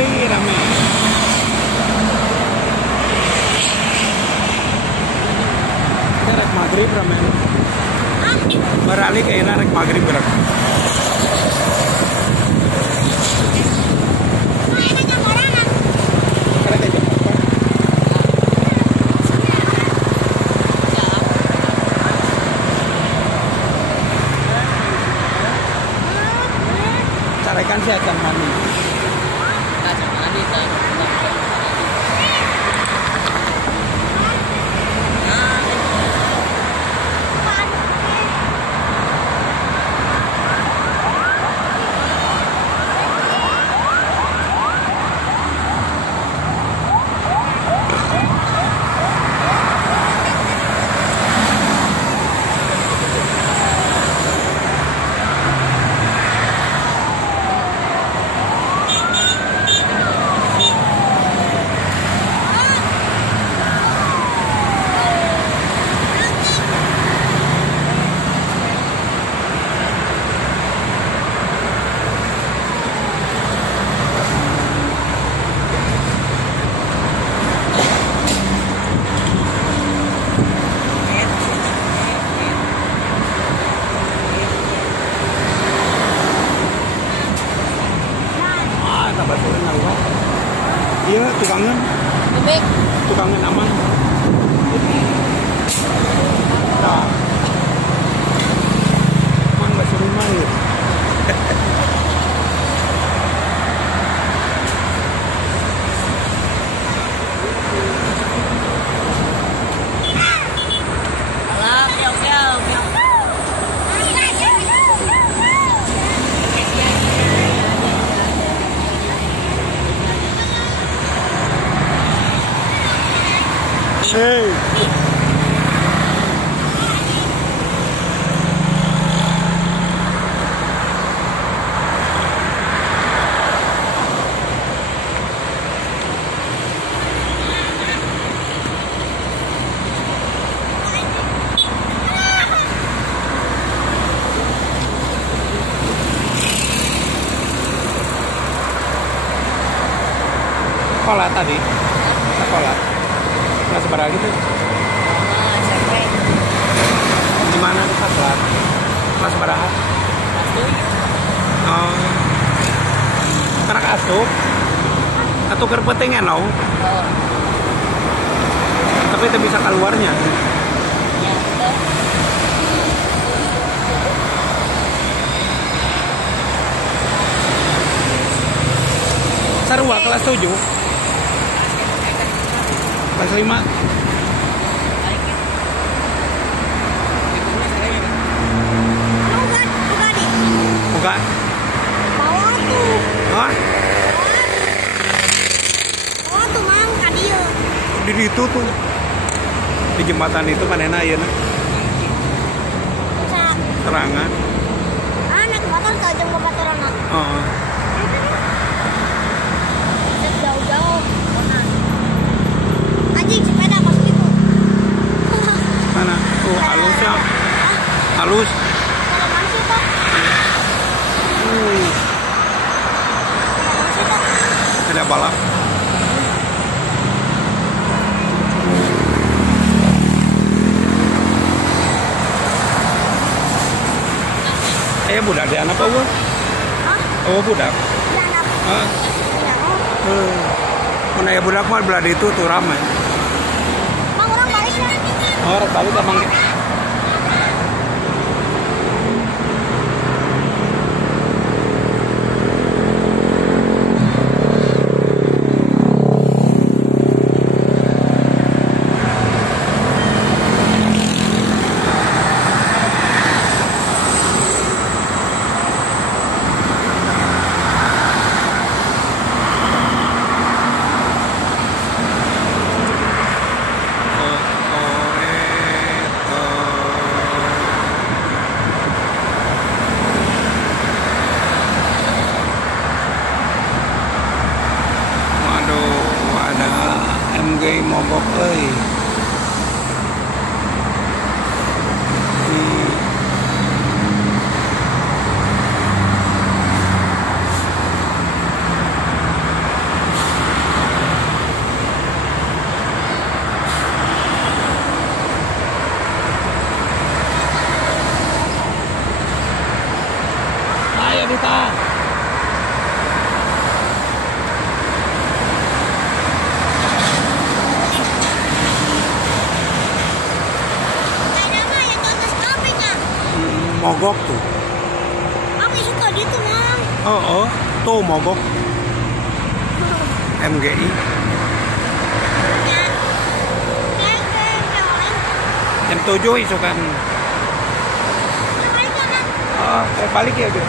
Ini rame. Kita rek maghrib rame. Beralih ke ini rek maghrib berak. Carikan si acan mani. Acan mani tak. Iya, tukangnya. Bebek. Tukangnya aman. Nah. Man masih rumah ya. Alah, piau. Hey. Sekolah tadi. Sekolah. Kelas berapa gitu? SMP. Di mana di kelas? Kelas berapa? Kelas 7. Oh. Anak asup. Atau kerpetingnya no? Oh. Tapi itu bisa keluarnya. Ya, betul. Sarua kelas 7. Kelas 5. Buka. Bawah tuh. Hah? Bawah tuh mang kadieu. Di situ tuh. Di jembatan itu kan enak ya. Sa Terangan. anak motor tajam ke baturan. Oh. Jauh-jauh. Anjing sepeda pas gitu. Mana? Halus ya. Halus. Kalau masih kok. Masih kok. Tidak balap. Budak di anak apa? Hah? Oh budak. Di anak. Ah. Ya, oh. Mana ya budak mah belah di itu tuh ramai. Mang orang balik ya. Oh, balik abang. MG mogok euy. mogok tuh. Aku suka gitu, Mang. Oh, tuh mogok. MGI. Ya. Yang lain. Jam 7 isukan. Yang lain jangan. Saya balik ya, Bro.